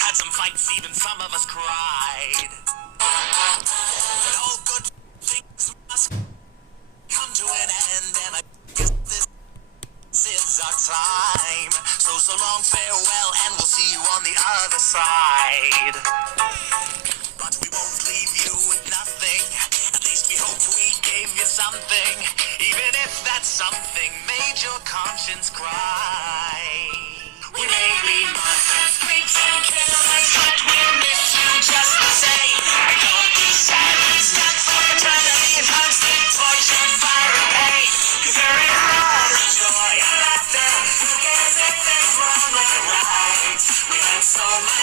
Had some fights, even some of us cried. But all good things must come to an end, and I guess this is our time. So long, farewell, and we'll see you on the other side. But we won't leave you with nothing. At least we hope we gave you something, even if that something made your conscience cry. We may be monsters, freaks, and killers, but we'll miss you just the same. Don't be sad, stuck for eternity in constant torture, fire, and pain. 'Cause there is love, joy, and laughter. Who cares if it's wrong or right? We had so much